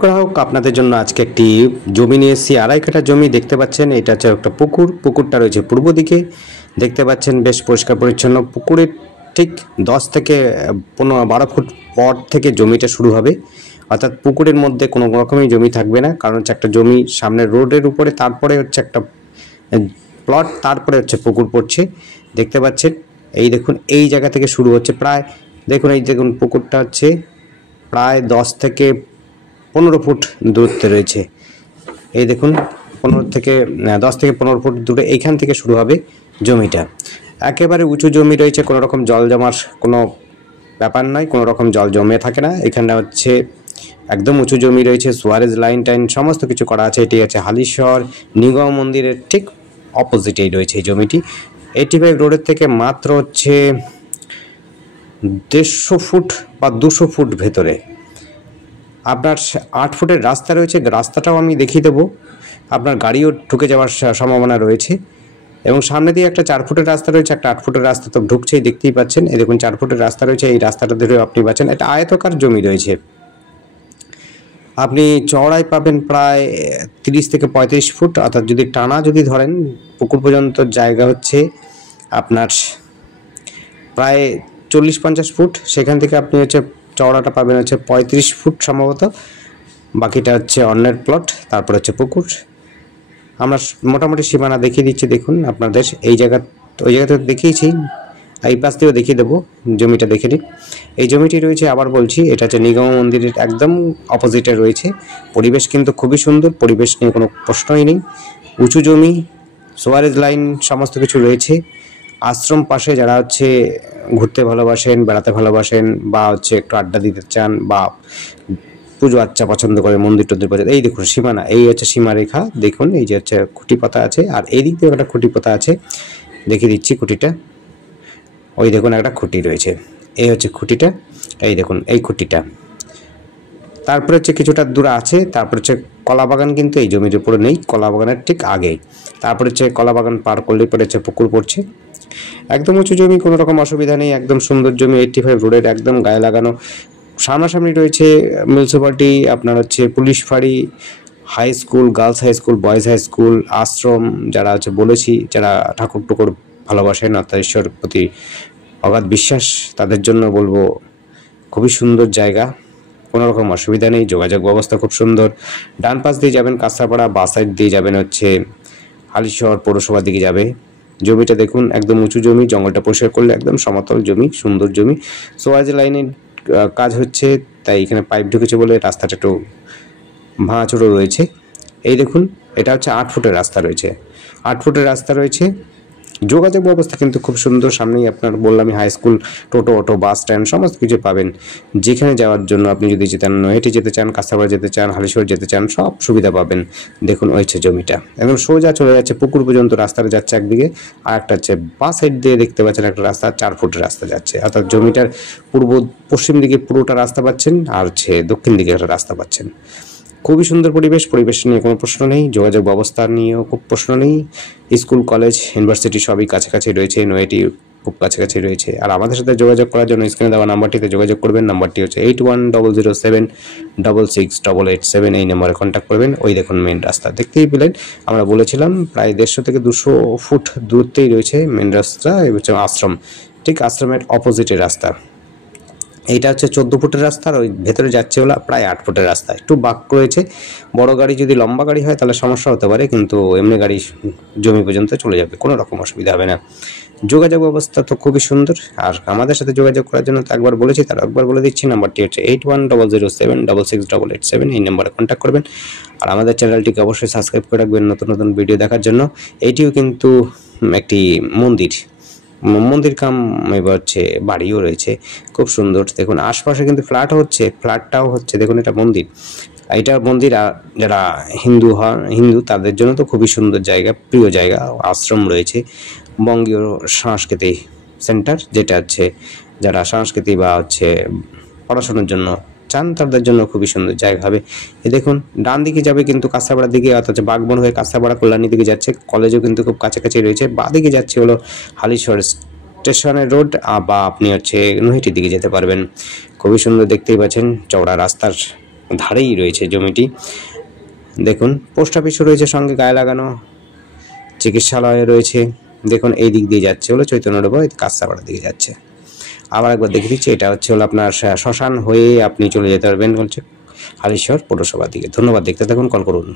গ্রাহক আপনাদের জন্য আজকে একটি জমি নিয়ে এসেছি। 2.5 কাঠা জমি দেখতে পাচ্ছেন। এটা হচ্ছে একটা পুকুর। পুকুরটা রয়েছে পূর্ব দিকে। দেখতে পাচ্ছেন বেশ পরিষ্কার পরিচ্ছন্ন। পুকুরের ঠিক 10 থেকে 12 ফুট পর থেকে জমিটা শুরু হবে। অর্থাৎ পুকুরের মধ্যে কোনো রকমই জমি থাকবে না, কারণ হচ্ছে একটা জমি সামনে রোডের উপরে, তারপরে হচ্ছে একটা প্লট, তারপরে হচ্ছে পুকুর পড়ছে। দেখতে পাচ্ছেন, এই দেখুন এই জায়গা থেকে শুরু হচ্ছে। প্রায় দেখুন, এই দেখুন পুকুরটা হচ্ছে প্রায় 10 থেকে 15 ফুট দূরত্বে রয়েছে। এই দেখুন 10 থেকে 15 ফুট দূরে এইখান থেকে শুরু হবে জমিটা। একেবারে উঁচু জমি রয়েছে, কোনো রকম জল জমার কোনো ব্যাপার নয়, কোনো রকম জল জমে থাকে না। এখানটা হচ্ছে একদম উঁচু জমি রয়েছে, সুয়ারেজ লাইন টাইন সমস্ত কিছু করা আছে। এটি আছে হালিশহর নিগম মন্দিরের ঠিক অপোজিটেই রয়েছে এই জমিটি। 85 রোডের থেকে মাত্র হচ্ছে 150 ফুট বা 200 ফুট ভেতরে আপনার 8 ফুটের রাস্তা রয়েছে। রাস্তাটাও আমি দেখিয়ে দেবো, আপনার গাড়িও ঢুকে যাওয়ার সম্ভাবনা রয়েছে। এবং সামনে দিয়ে একটা 4 ফুটের রাস্তা রয়েছে, একটা 8 ফুটের রাস্তা তো ঢুকছেই, দেখতেই পাচ্ছেন। এই দেখুন 4 ফুটের রাস্তা রয়েছে, এই রাস্তাটা ধরে আপনি পাচ্ছেন। একটা আয়তকার জমি রয়েছে, আপনি চওড়ায় পাবেন প্রায় 30 থেকে 35 ফুট। অর্থাৎ যদি টানা যদি ধরেন পুকুর পর্যন্ত জায়গা হচ্ছে আপনার প্রায় 40-50 ফুট। সেখান থেকে আপনি হচ্ছে চওড়াটা পাবেন হচ্ছে 35 ফুট সম্ভবত। বাকিটা হচ্ছে অন্যের প্লট, তারপর হচ্ছে পুকুর। আমরা মোটামুটি সীমানা দেখিয়ে দিচ্ছি। দেখুন আপনাদের এই জায়গা, ওই জায়গাতে দেখিয়েছি, এই পাশ দিয়েও দেখিয়ে দেবো। জমিটা দেখে নিন। এই জমিটি রয়েছে, আবার বলছি, এটা হচ্ছে নিগম মন্দিরের একদম অপোজিটে রয়েছে। পরিবেশ কিন্তু খুবই সুন্দর, পরিবেশ নিয়ে কোনো প্রশ্নই নেই। উঁচু জমি, সোয়ারেজ লাইন সমস্ত কিছু রয়েছে। আশ্রম পাশে, যারা হচ্ছে ঘুরতে ভালোবাসেন, বেড়াতে ভালোবাসেন, বা হচ্ছে একটু আড্ডা দিতে চান, বা পুজো আচ্চা পছন্দ করে, মন্দির টন্দির পছন্দ। এই দেখুন সীমানা, এই হচ্ছে সীমারেখা। দেখুন এই যে হচ্ছে খুঁটি পাতা আছে, আর এই দিক দিয়ে একটা খুঁটি পাতা আছে, দেখিয়ে দিচ্ছি খুঁটিটা। ওই দেখুন একটা খুঁটি রয়েছে, এই হচ্ছে খুঁটিটা। এই দেখুন এই খুঁটিটা। তারপরে হচ্ছে কিছুটা দূর আছে, তারপর হচ্ছে কলাবাগান, কিন্তু এই জমির উপরে নেই, কলাবাগানের ঠিক আগেই। তারপর হচ্ছে কলাবাগান পার করলেই পরে হচ্ছে পুকুর পড়ছে। একদম উঁচু জমি, কোনো রকম অসুবিধা নেই, একদম সুন্দর জমি। 85 রোডের একদম গায়ে লাগানো। সামনাসামনি রয়েছে মিউনিসিপ্যালিটি, আপনার হচ্ছে পুলিশ ফাঁড়ি, high school, girls high school, boys high school, আশ্রম। যারা হচ্ছে বলেছি, যারা ঠাকুর টুকুর ভালোবাসেন, অর্থাৎ ঈশ্বরের প্রতি অগাধ বিশ্বাস, তাদের জন্য বলবো খুবই সুন্দর জায়গা, কোনো রকম অসুবিধা নেই। যোগাযোগ ব্যবস্থা খুব সুন্দর। ডান পাশ দিয়ে যাবেন কাঁচরাপাড়া, বাঁ সাইড দিয়ে যাবেন হচ্ছে হালিশহর পৌরসভার দিকে যাবে। জমিটা দেখুন একদম উঁচু জমি, জঙ্গলটা পরিষ্কার করলে একদম সমতল জমি, সুন্দর জমি। সোয়ারেজ লাইনের কাজ হচ্ছে, তাই এখানে পাইপ ঢুকেছে বলে রাস্তাটা একটু ভাঙাচোড়ো রয়েছে। এই দেখুন এটা হচ্ছে 8 ফুটের রাস্তা রয়েছে, 8 ফুটের রাস্তা রয়েছে। যোগাযোগ ব্যবস্থা কিন্তু খুব সুন্দর। সামনেই আপনার বললামই হাই স্কুল, টোটো, অটো, বাস স্ট্যান্ড সমস্ত কিছু পাবেন। যেখানে যাওয়ার জন্য আপনি যদি যেতেন, নৈহাটি যেতে চান, কাঁচরাপাড়া যেতে চান, হালিশহর যেতে চান, সব সুবিধা পাবেন। দেখুন ওই হচ্ছে জমিটা, একদম সোজা চলে যাচ্ছে পুকুর পর্যন্ত। রাস্তাটা যাচ্ছে একদিকে, আর একটা হচ্ছে বাঁ সাইড দিয়ে দেখতে পাচ্ছেন একটা রাস্তা, 4 ফুটের রাস্তা যাচ্ছে। অর্থাৎ জমিটার পশ্চিম দিকে পুরোটা রাস্তা পাচ্ছেন, আর হচ্ছে দক্ষিণ দিকে একটা রাস্তা পাচ্ছেন। খুবই সুন্দর পরিবেশ, পরিবেশ নিয়ে কোনো প্রশ্ন নেই। যোগাযোগ ব্যবস্থা নিয়েও খুব প্রশ্ন নেই। স্কুল, কলেজ, ইউনিভার্সিটি সবই কাছাকাছি রয়েছে, নৈহাটি খুব কাছাকাছি রয়েছে। আর আমাদের সাথে যোগাযোগ করার জন্য স্ক্রিনে দেওয়া নাম্বারটিতে যোগাযোগ করবেন। নাম্বারটি হচ্ছে 8100766887। এই নাম্বারে কন্ট্যাক্ট করবেন। ওই দেখুন মেন রাস্তা, দেখতেই পেলেন। আমরা বলেছিলাম প্রায় 150 থেকে 200 ফুট দূরত্বেই রয়েছে মেন রাস্তা, এবং আশ্রম, ঠিক আশ্রমের অপোজিটের রাস্তা। এইটা হচ্ছে 14 ফুটের রাস্তা, আর ওই ভেতরে যাচ্ছে হলো প্রায় 8 ফুটের রাস্তা। একটু বাঁক রয়েছে, বড় গাড়ি যদি লম্বা গাড়ি হয় তাহলে সমস্যা হতে পারে, কিন্তু এমনি গাড়ি জমি পর্যন্ত চলে যাবে, কোনো রকম অসুবিধা হবে না। যোগাযোগ ব্যবস্থা তো খুবই সুন্দর। আর আমাদের সাথে যোগাযোগ করার জন্য তো একবার বলেছি, তার একবার বলে দিচ্ছি। নাম্বারটি হচ্ছে 8100766887। এই নাম্বারে কন্ট্যাক্ট করবেন। আর আমাদের চ্যানেলটিকে অবশ্যই সাবস্ক্রাইব করে রাখবেন নতুন নতুন ভিডিও দেখার জন্য। এইটিও কিন্তু একটি মন্দির, মন্দির কাম এবার হচ্ছে বাড়িও রয়েছে, খুব সুন্দর। দেখুন আশপাশে কিন্তু ফ্ল্যাট হচ্ছে, ফ্ল্যাটটাও হচ্ছে। দেখুন এটা মন্দির, এটা মন্দির। যারা হিন্দু তাদের জন্য তো খুবই সুন্দর জায়গা, প্রিয় জায়গা। আশ্রম রয়েছে, বঙ্গীয় সাংস্কৃতিক সেন্টার, যেটা হচ্ছে যারা সংস্কৃতি বা হচ্ছে পড়াশোনার জন্য চান তাদের জন্য খুবই সুন্দর জায়গা হবে। এই দেখুন ডান দিকে যাবে কিন্তু কাঁচরাপাড়ার দিকে, অর্থাৎ বাগবন হয়ে কাঁচরাপাড়া কল্যাণী দিকে যাচ্ছে। কলেজও কিন্তু খুব কাছাকাছি রয়েছে। বাঁ দিকে যাচ্ছে হলো হালিশহর স্টেশনের রোড, বা আপনি হচ্ছে নৈহাটির দিকে যেতে পারবেন। খুবই সুন্দর, দেখতেই পাচ্ছেন চওড়া রাস্তার ধারেই রয়েছে জমিটি। দেখুন পোস্ট অফিসও রয়েছে সঙ্গে গায়ে লাগানো, চিকিৎসালয় রয়েছে। দেখুন এই দিক দিয়ে যাচ্ছে হলো চৈতন্যডোবা, কাঁচরাপাড়ার দিকে যাচ্ছে। আবার একবার দেখে দিচ্ছি, এটা হচ্ছে হলো আপনার শ্মশান হয়ে আপনি চলে যেতে পারবেন হচ্ছে হালিশহর পৌরসভার দিকে। ধন্যবাদ, দেখতে থাকুন, কল করুন।